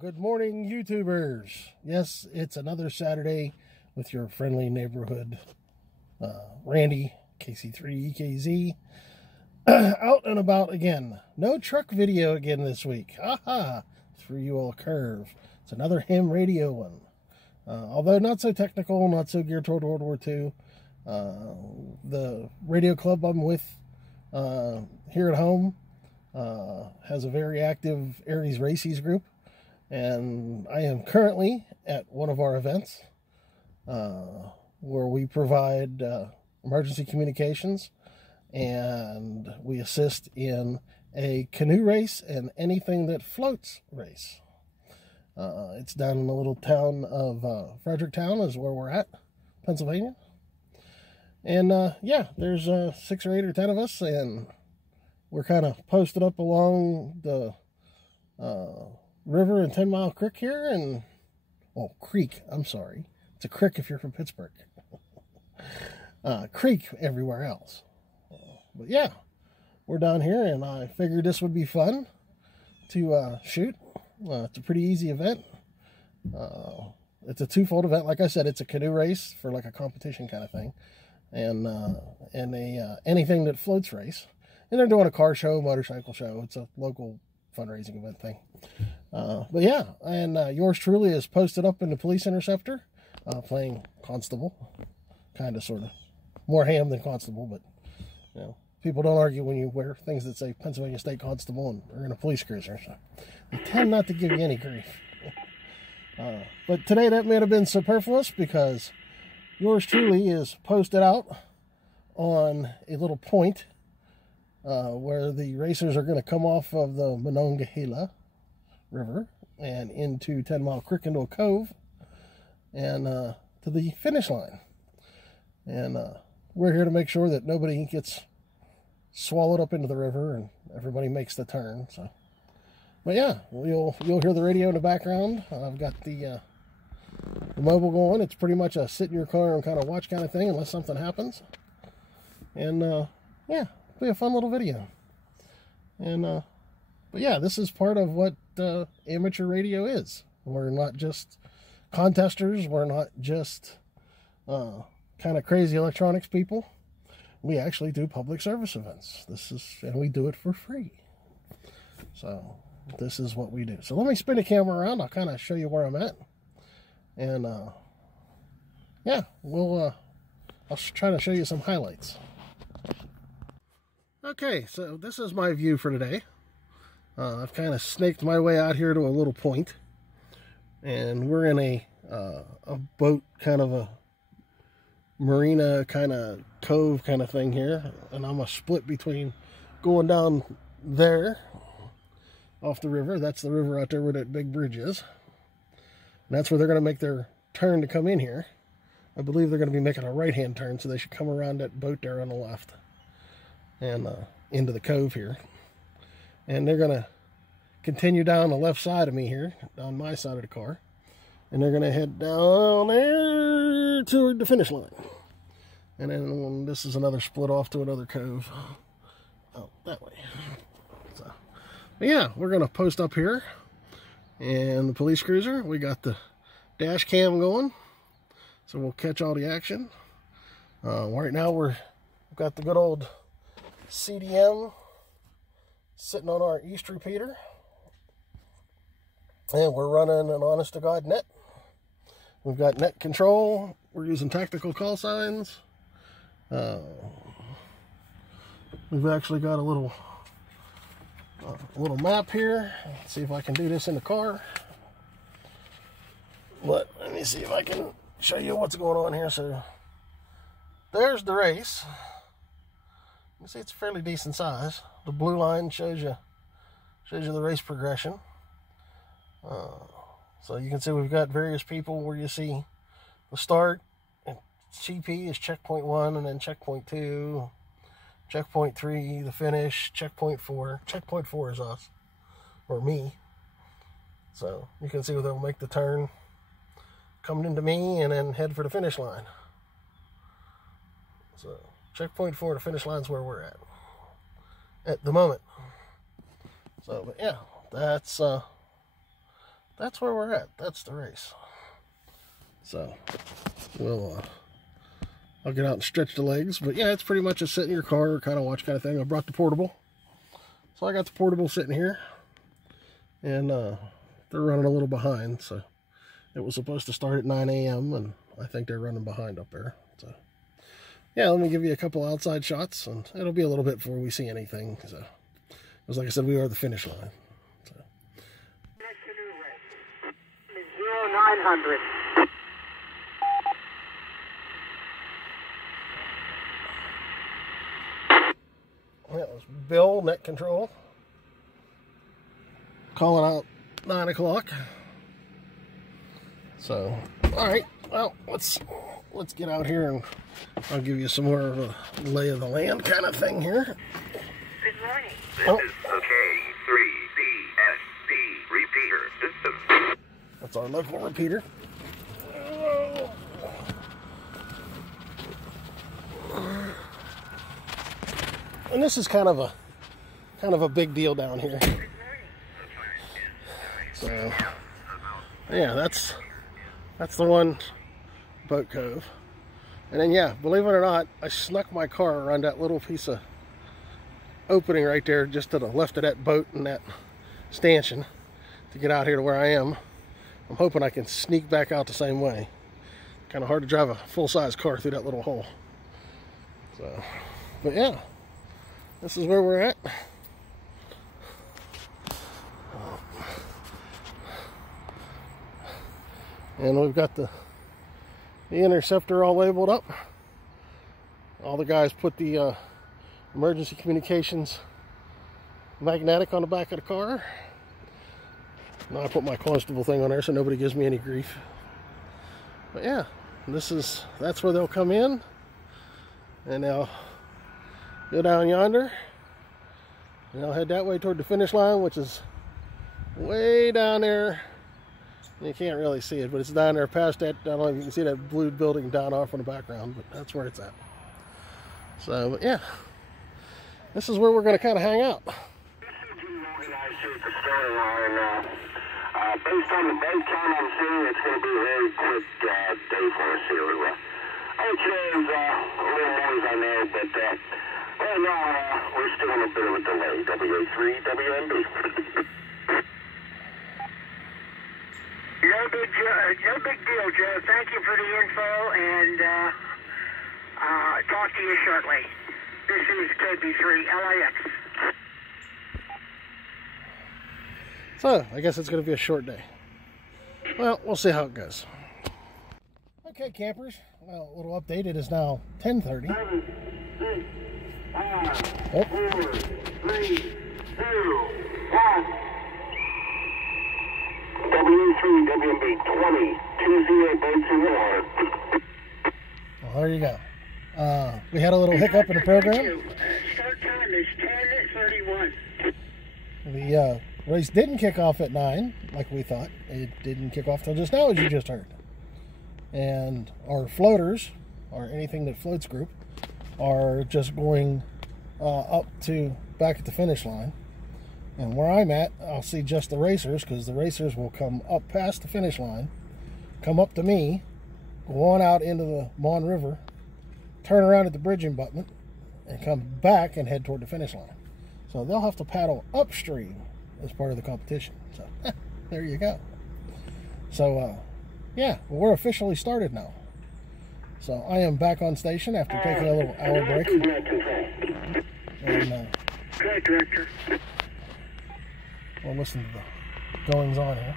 Good morning, YouTubers. Yes, it's another Saturday with your friendly neighborhood Randy, KC3EKZ, out and about again. No truck video again this week. Haha, threw you all a curve. It's another ham radio one. Although not so technical, not so geared toward World War II. The radio club I'm with here at home has a very active ARES Races group. And I am currently at one of our events where we provide emergency communications, and we assist in a canoe race and anything that floats race. It's down in the little town of Fredericktown is where we're at, Pennsylvania. And yeah, there's 6 or 8 or 10 of us, and we're kind of posted up along the river and 10 Mile Creek here, and creek, I'm sorry, it's a creek if you're from Pittsburgh. Creek everywhere else. But yeah, we're down here, and I figured this would be fun to shoot. It's a pretty easy event. It's a twofold event. Like I said, it's a canoe race for like a competition kind of thing, and a anything that floats race. And they're doing a car show, motorcycle show. It's a local fundraising event thing. But yeah, and yours truly is posted up in the police interceptor, playing constable, kind of, sort of, more ham than constable, but you know, people don't argue when you wear things that say Pennsylvania State Constable and are in a police cruiser, so they tend not to give you any grief. But today that may have been superfluous because yours truly is posted out on a little point where the racers are going to come off of the Monongahela River and into 10 Mile Creek into a cove and to the finish line. And we're here to make sure that nobody gets swallowed up into the river and everybody makes the turn. So, but yeah, you'll hear the radio in the background. I've got the mobile going. It's pretty much a sit in your car and kind of watch kind of thing unless something happens. And yeah, it'll be a fun little video. And but yeah, this is part of what amateur radio is. We're not just contesters. We're not just kind of crazy electronics people. We actually do public service events. And we do it for free. So this is what we do. So let me spin the camera around. I'll kind of show you where I'm at. And yeah, I'll try to show you some highlights. Okay, so this is my view for today. I've kind of snaked my way out here to a little point, and we're in a boat, kind of a marina kind of cove kind of thing here, and I'm a split between going down there off the river. That's the river out there where that big bridge is, and that's where they're going to make their turn to come in here. I believe they're going to be making a right-hand turn, so they should come around that boat there on the left and into the cove here. And they're going to continue down the left side of me here, down my side of the car. And they're going to head down there to the finish line. And then this is another split off to another cove. Oh, that way. So, but yeah, we're going to post up here. And the police cruiser, we got the dash cam going. So we'll catch all the action. Right now we've got the good old CDM sitting on our East repeater, and we're running an honest to God net. We've got net control. We're using tactical call signs. We've actually got a little map here. Let's see if I can do this in the car. But let me see if I can show you what's going on here. So there's the race. You see it's a fairly decent size. The blue line shows you the race progression. So you can see we've got various people where you see the start. And CP is checkpoint 1, and then checkpoint 2, checkpoint 3, the finish, checkpoint 4. Checkpoint 4 is us, or me. So you can see where they'll make the turn, coming into me, and then head for the finish line. So checkpoint 4, the finish line's where we're at the moment. So, but yeah, that's that's where we're at. That's the race. So I'll get out and stretch the legs. But yeah, it's pretty much just sit in your car, kind of watch kind of thing. I brought the portable. So I got the portable sitting here. And they're running a little behind. So it was supposed to start at 9 a.m. and I think they're running behind up there. So yeah, let me give you a couple outside shots, and it'll be a little bit before we see anything. So because like I said, we are the finish line. So. 0900. That was Bill, net control, calling out 9 o'clock. So, all right, well, let's get out here and I'll give you some more of a lay of the land kind of thing here. Good morning. This is OK3BSB repeater system. That's our local repeater. And this is kind of a big deal down here. So yeah, that's the one boat cove. And then yeah, believe it or not, I snuck my car around that little piece of opening right there just to the left of that boat and that stanchion to get out here to where I am. I'm hoping I can sneak back out the same way. Kind of hard to drive a full-size car through that little hole. So, but yeah, this is where we're at. And we've got the interceptor all labeled up. All the guys put the emergency communications magnetic on the back of the car. Now I put my constable thing on there so nobody gives me any grief. But yeah, that's where they'll come in, and they'll go down yonder, and they'll head that way toward the finish line, which is way down there. You can't really see it, but it's down there past that. I don't know if you can see that blue building down off in the background, but that's where it's at. So, but yeah, this is where we're going to kind of hang out. Based on the boat count I'm seeing, it's going to be a very quick day for us here. Okay, a little noise I know, but right now we're still in a bit of a delay. WA3, WMB. No big deal, Joe. Thank you for the info, and talk to you shortly. This is KB3 LIX. So, I guess it's going to be a short day. Well, we'll see how it goes. Okay, campers. Well, a little update. It is now 10:30. 7, 6, 5, 4, 3, 2, 1. W3, WMB 20, 20 boats in the water. Well, there you go. We had a little hiccup in the program. Start time is 10:31. The race didn't kick off at 9 like we thought. It didn't kick off till just now, as you just heard. And our floaters, or anything that floats group, are just going up to back at the finish line. And where I'm at, I'll see just the racers, because the racers will come up past the finish line, come up to me, go on out into the Mon River, turn around at the bridge abutment, and come back and head toward the finish line. So they'll have to paddle upstream as part of the competition. So there you go. So yeah, well, we're officially started now. So I am back on station after taking a little hour break. And Good, Director. we'll listen to the goings on here.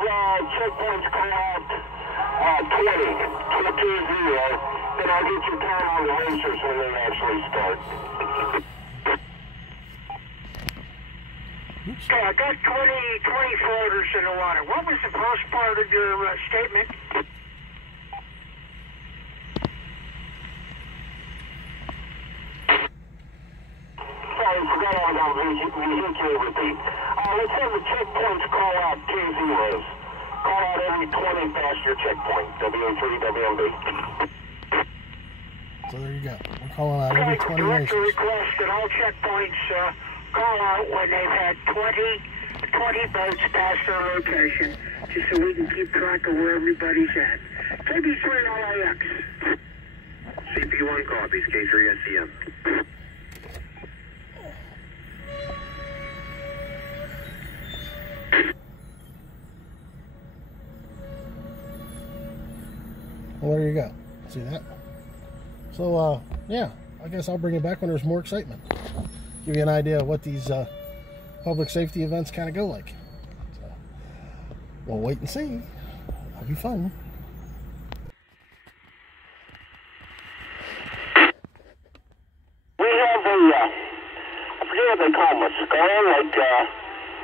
Checkpoints call out 20, 20, then I'll get your time on the racers when they actually start. Okay, I got 20 floaters in the water. What was the first part of your statement? Sorry, I forgot all about vehicular repeat. Let's have the checkpoints call out 2 zeros. Call out every 20 past your checkpoint. WM3, WMB. So there you go. We're calling out every 20 Director racers. request that all checkpoints call out when they've had 20 boats pass their location, just so we can keep track of where everybody's at. KB3 LAX. CP1 copies, K3 SCM. Well, there you go. See that? So, yeah, I guess I'll bring it back when there's more excitement. Give you an idea of what these public safety events kind of go like. So, we'll wait and see. It'll be fun. We have I forget what they call them, a scar, like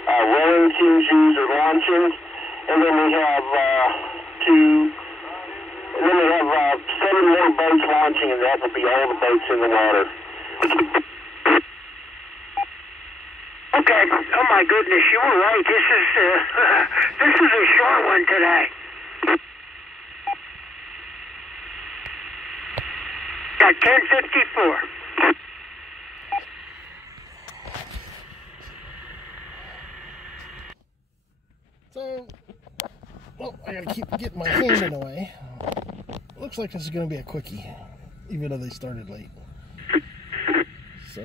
rowing teams use or launching. And then we have seven more boats launching, and that will be all the boats in the water. Okay. Oh my goodness, you were right. This is a short one today. Got 10:54. So, well, I gotta keep getting my hand in the way. Looks like this is gonna be a quickie, even though they started late. So,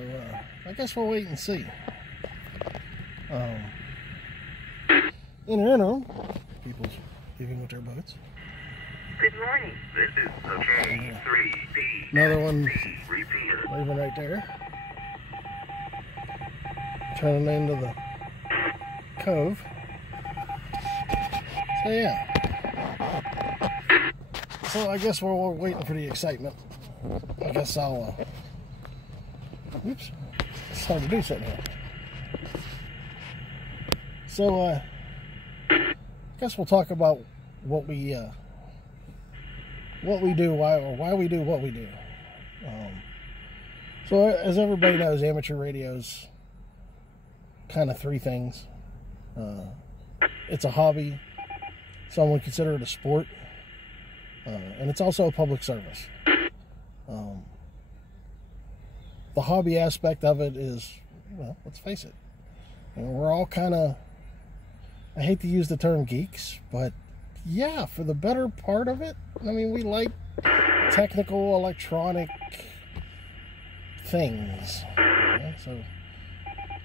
I guess we'll wait and see. In the interim, people's leaving with their boats. Good morning. This is okay. 3B. Another one leaving right there. Turning into the cove. So yeah. So I guess we're waiting for the excitement. I guess I'll oops. It's hard to do sitting here. So I guess we'll talk about what we do, why we do what we do. So as everybody knows, amateur radio's kind of three things. It's a hobby. Some would consider it a sport. And it's also a public service. The hobby aspect of it is, well, let's face it. You know, we're all kind of, I hate to use the term geeks, but yeah, for the better part of it, I mean, we like technical, electronic things. Okay? So,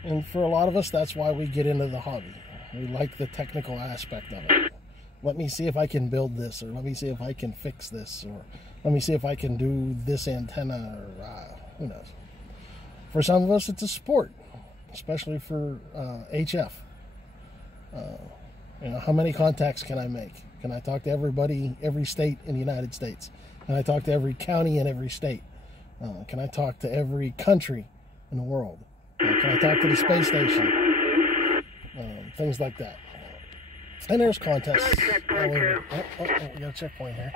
and for a lot of us, that's why we get into the hobby. We like the technical aspect of it. Let me see if I can build this, or let me see if I can fix this, or let me see if I can do this antenna, or who knows. For some of us, it's a sport, especially for HF. You know, how many contacts can I make? Can I talk to everybody, every state in the United States? Can I talk to every county in every state? Can I talk to every country in the world? Can I talk to the space station? Things like that. And there's contests. Oh, we got a checkpoint here.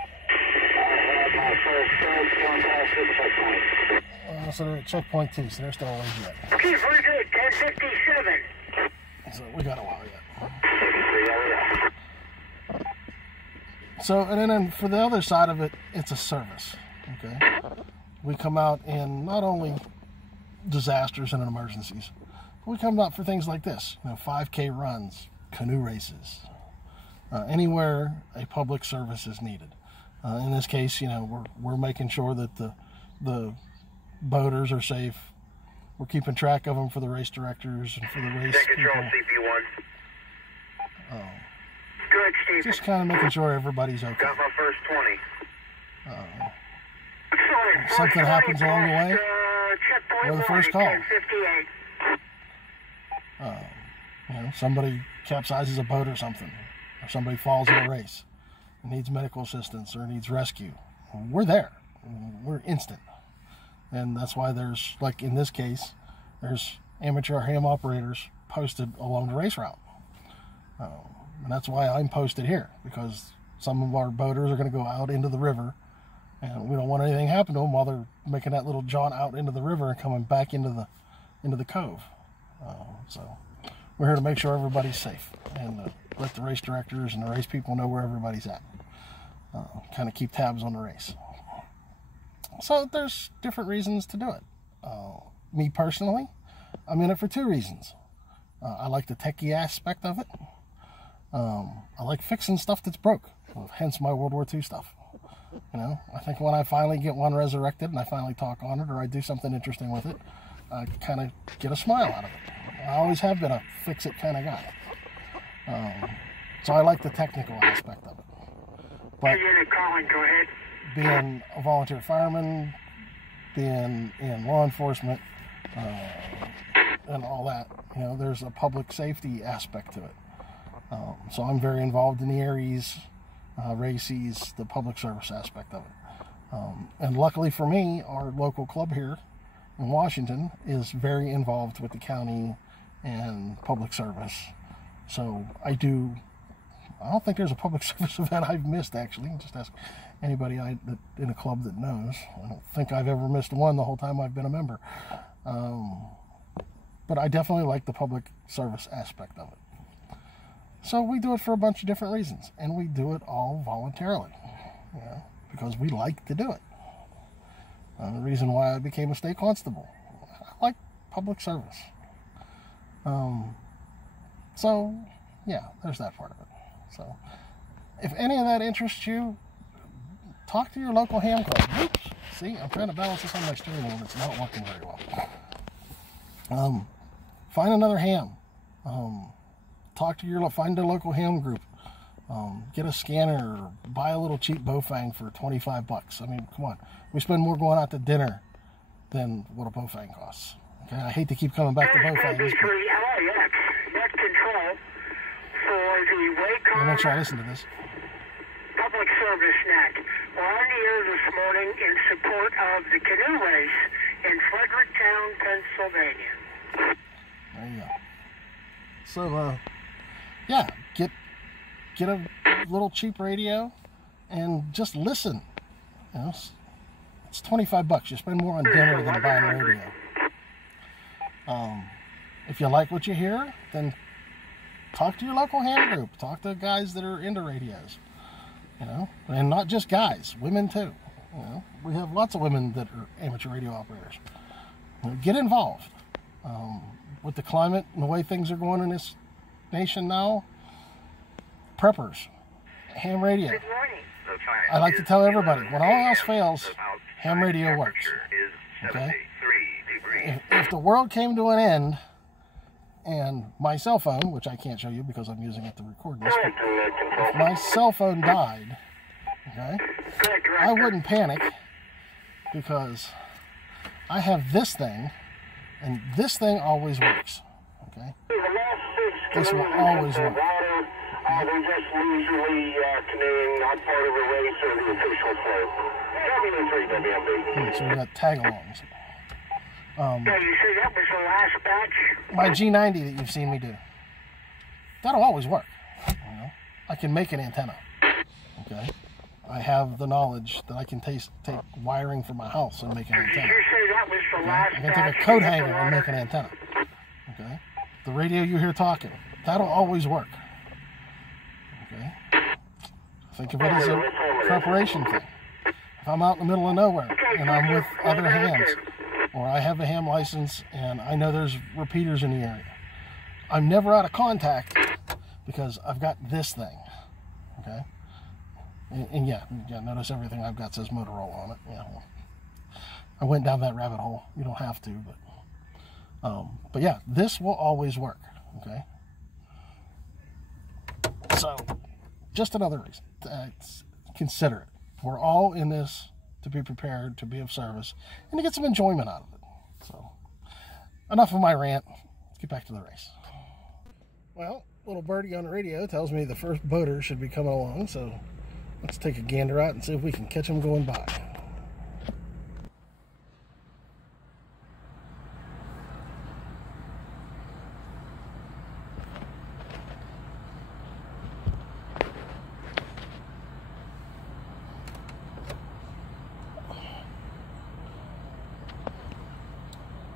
So they're at checkpoint 2, so they're still away yet. Okay, very good. 10:57. So we got a while yet. So, and then for the other side of it, it's a service. Okay, we come out in not only disasters and emergencies, but we come out for things like this. You know, 5K runs, canoe races, anywhere a public service is needed. In this case, you know, we're making sure that the boaters are safe. We're keeping track of them for the race directors and for the race people. CP1. Good, Steve. Just kind of making sure everybody's okay. Got my first 20. Excellent. Something happens along the way, Checkpoint we're the 1 first at call. 10:58. You know, somebody capsizes a boat or something, or somebody falls in a race and needs medical assistance or needs rescue. We're there. We're instant. And that's why there's, like in this case, there's amateur ham operators posted along the race route. And that's why I'm posted here, because some of our boaters are going to go out into the river, and we don't want anything to happen to them while they're making that little jaunt out into the river and coming back into the cove. So we're here to make sure everybody's safe and let the race directors and the race people know where everybody's at. Kind of keep tabs on the race. So there's different reasons to do it. Me personally, I'm in it for two reasons. I like the techie aspect of it. I like fixing stuff that's broke, hence my World War II stuff. You know, I think when I finally get one resurrected and I finally talk on it, or I do something interesting with it, I kind of get a smile out of it. I always have been a fix-it kind of guy. So I like the technical aspect of it. But go ahead. Being a volunteer fireman, being in law enforcement, and all that, you know, there's a public safety aspect to it. So I'm very involved in the ARES, RACES, the public service aspect of it. And luckily for me, our local club here in Washington is very involved with the county and public service. So I don't think there's a public service event I've missed, actually. Just ask anybody in a club that knows. I don't think I've ever missed one the whole time I've been a member. But I definitely like the public service aspect of it. So we do it for a bunch of different reasons, and we do it all voluntarily, you know, because we like to do it. The reason why I became a state constable, I like public service. So yeah, there's that part of it. So if any of that interests you, talk to your local ham club. Oops, see, I'm trying to balance this on my steering wheel. It's not working very well. Find another ham. Find a local ham group. Get a scanner, or buy a little cheap Bowfang for 25 bucks. I mean, come on. We spend more going out to dinner than what a Bowfang costs. Okay, I hate to keep coming back to Bowfangs. ARES net control for the Wacom. I'll make sure I listen to this. Public service net. We're on the air this morning in support of the canoe race in Fredericktown, Pennsylvania. There you go. So, yeah, get a little cheap radio and just listen. You know, it's 25 bucks. You spend more on dinner than buying a radio. If you like what you hear, then talk to your local ham group. Talk to guys that are into radios. You know, and not just guys, women too. You know, we have lots of women that are amateur radio operators. You know, get involved. With the climate and the way things are going in this nation now, preppers, ham radio. Good morning. I like to tell everybody, when all else fails, ham radio works. Okay? If the world came to an end and my cell phone, which I can't show you because I'm using it to record this, but if my cell phone died, okay, I wouldn't panic because I have this thing, and this thing always works. Okay? This will always work. They're just leisurely canoeing, not part of a race or the official float. WM3 WMB. So we got tag-alongs. Yeah, you say that was the last batch? My G90 that you've seen me do. That'll always work. You know? I can make an antenna. Okay? I have the knowledge that I can take wiring from my house and make an antenna. Did you say that was the last I can take a coat hanger and make an antenna. Okay? The radio you hear talking, that'll always work. Okay? Think of it as a preparation thing. If I'm out in the middle of nowhere and I'm with other hams, or I have a ham license and I know there's repeaters in the area, I'm never out of contact because I've got this thing. Okay? And yeah, notice everything I've got says Motorola on it. Yeah, well, I went down that rabbit hole. You don't have to, but yeah, this will always work. Okay. So, just another reason. Consider it. We're all in this to be prepared, to be of service, and to get some enjoyment out of it. So, enough of my rant. Let's get back to the race. Well, little birdie on the radio tells me the first boater should be coming along, so let's take a gander out and see if we can catch him going by.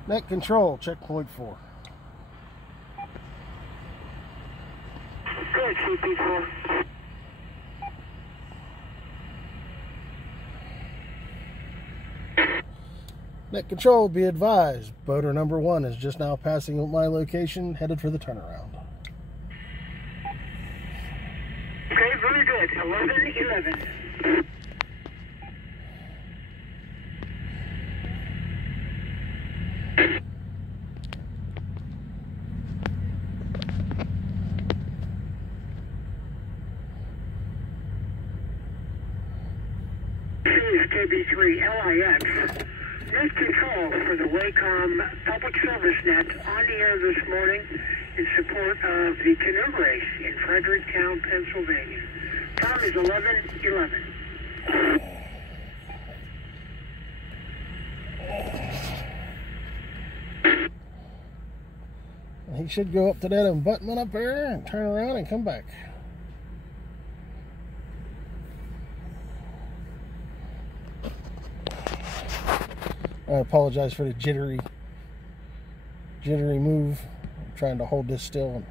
Net control, checkpoint 4. Good, CP4. Net control, be advised. Boater number 1 is just now passing my location, headed for the turnaround. Okay, very good. 11-11. KB3 LIX, net control for the Wacom public service net on the air this morning in support of the canoe race in Fredericktown, Pennsylvania. Time is 11:11. He should go up to that abutment up there and turn around and come back. I apologize for the jittery move. I'm trying to hold this still, and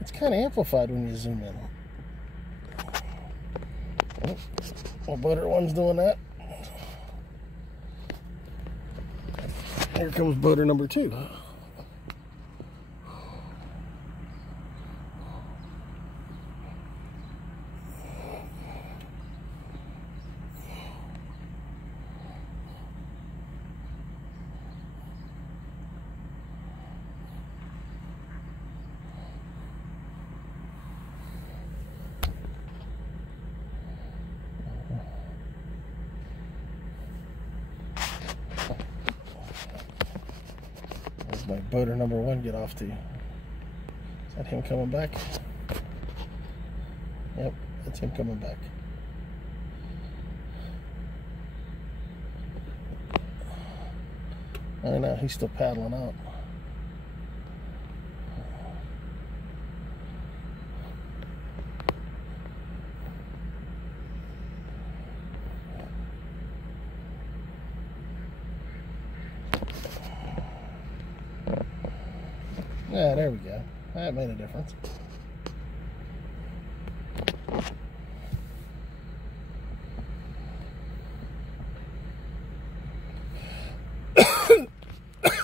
it's kind of amplified when you zoom in. Oh, well, boater 1's doing that. Here comes boater number 2. My boater number 1 get off to? Is that him coming back? Yep, that's him coming back. I know, he's still paddling out. Yeah, there we go. That made a difference.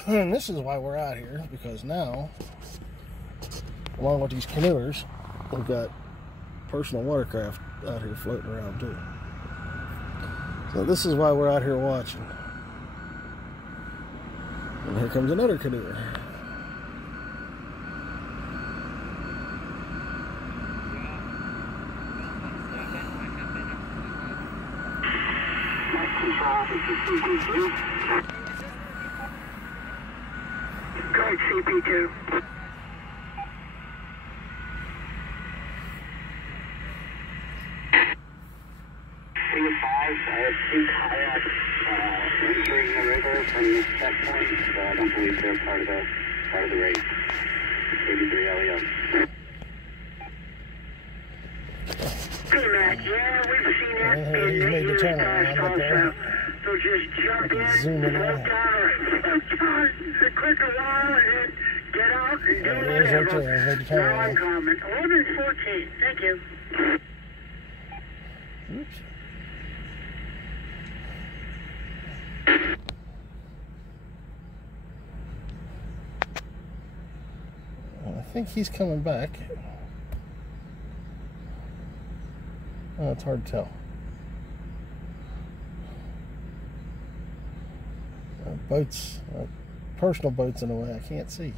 And this is why we're out here, because now, along with these canoers, we've got personal watercraft out here floating around too. So this is why we're out here watching. And here comes another canoer. Go ahead, CP2. King 5, I have 2 kayaks entering the river from this checkpoint, so I don't believe they're part of the race. KB3 LEO. Hey, Matt, yeah, we've seen that in He's made the years turnaround past up there. also. So just jump in, Zoom in float out. down the quicker while, and then get out and do There he is right whatever. there. He's made the No turnaround. comment. 11:14. Thank you. Oops. I think he's coming back. Oh, it's hard to tell. Boats, personal boats in a way I can't see.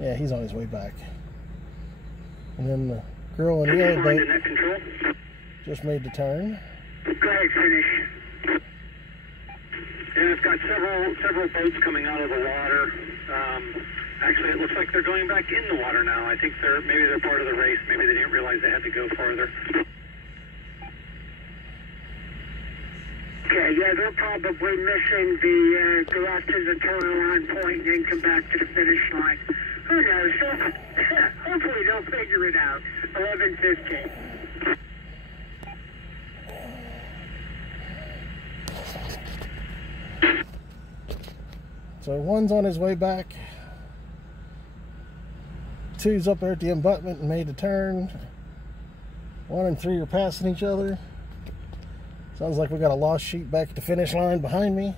Yeah, he's on his way back. And then the girl in the yellow boat Net control. just made the turn. Go ahead, finish. And it's got several boats coming out of the water. Actually, it looks like they're going back in the water now. I think maybe they're part of the race. Maybe they didn't realize they had to go farther. Okay, yeah, they're probably missing the go out to the turnaround point and then come back to the finish line. Who knows? Hopefully they'll figure it out. 11:15. So 1's on his way back. 2's up there at the abutment and made the turn. 1 and 3 are passing each other. Sounds like we got a lost sheep back at the finish line behind me.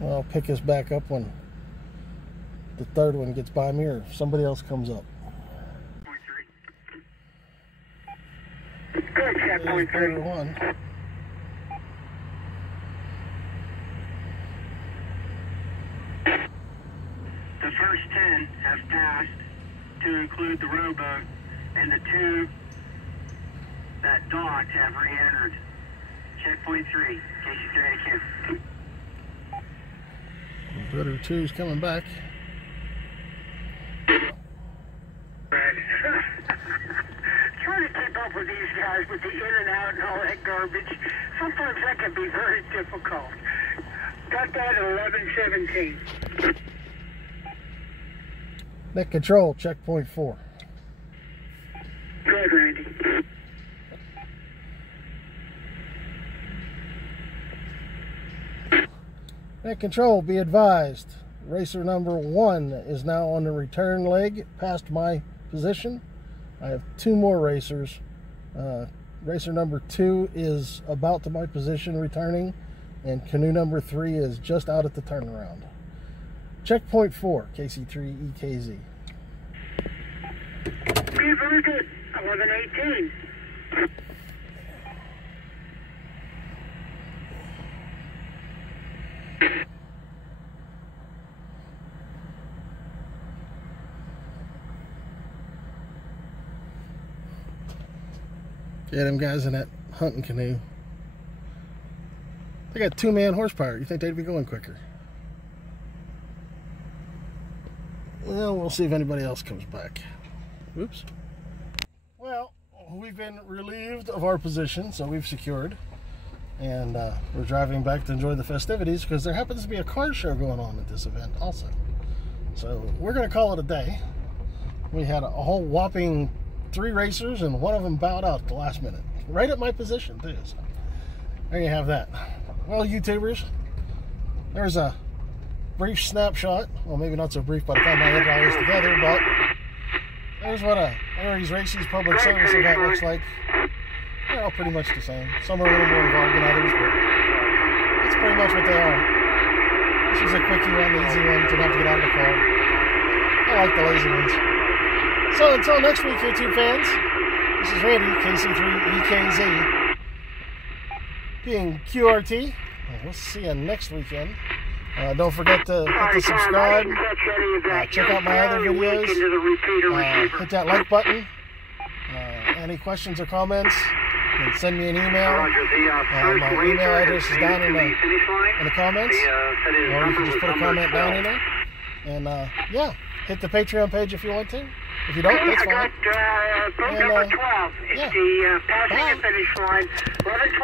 I'll pick us back up when the third one gets by me or somebody else comes up. Good, checkpoint 3. One. The first 10 have passed, to include the rowboat, and the 2 that docked have re-entered. Checkpoint 3, KC3 Brother 2's coming back. Trying to keep up with these guys with the in and out and all that garbage, sometimes that can be very difficult. Got that at 11:17. Net control, checkpoint 4. Good, Randy. Net control, be advised. Racer number 1 is now on the return leg past my position. I have 2 more racers. Racer number 2 is about to my position returning, and canoe number 3 is just out at the turnaround. Checkpoint 4, KC3 EKZ. Okay, very good. 11:18. Yeah, them guys in that hunting canoe, they got 2-man horsepower. You think they'd be going quicker? Well, we'll see if anybody else comes back. Oops. Well, we've been relieved of our position, so we've secured. And we're driving back to enjoy the festivities because there happens to be a car show going on at this event also. So we're going to call it a day. We had a whole whopping 3 racers, and one of them bowed out at the last minute. Right at my position, too. So there you have that. Well, YouTubers, there's a brief snapshot. Well, maybe not so brief by the time I edit all this together, but there's what a ARES Races public service event looks like. They're all pretty much the same. Some are a little more involved than others, but that's pretty much what they are. This is a quickie one, the easy one. Didn't have to get out of the car. I like the lazy ones. So until next week, YouTube fans, this is Randy, KC3EKZ, being QRT. We'll see you next weekend. Don't forget to hit the subscribe, check out my other videos, hit that like button. Any questions or comments, you can send me an email. My email address is down in the comments, or you can just put a comment down in there. And yeah, hit the Patreon page if you want to. If you don't, that's fine. Boat number 12. It's the passing and finish line. 11:20.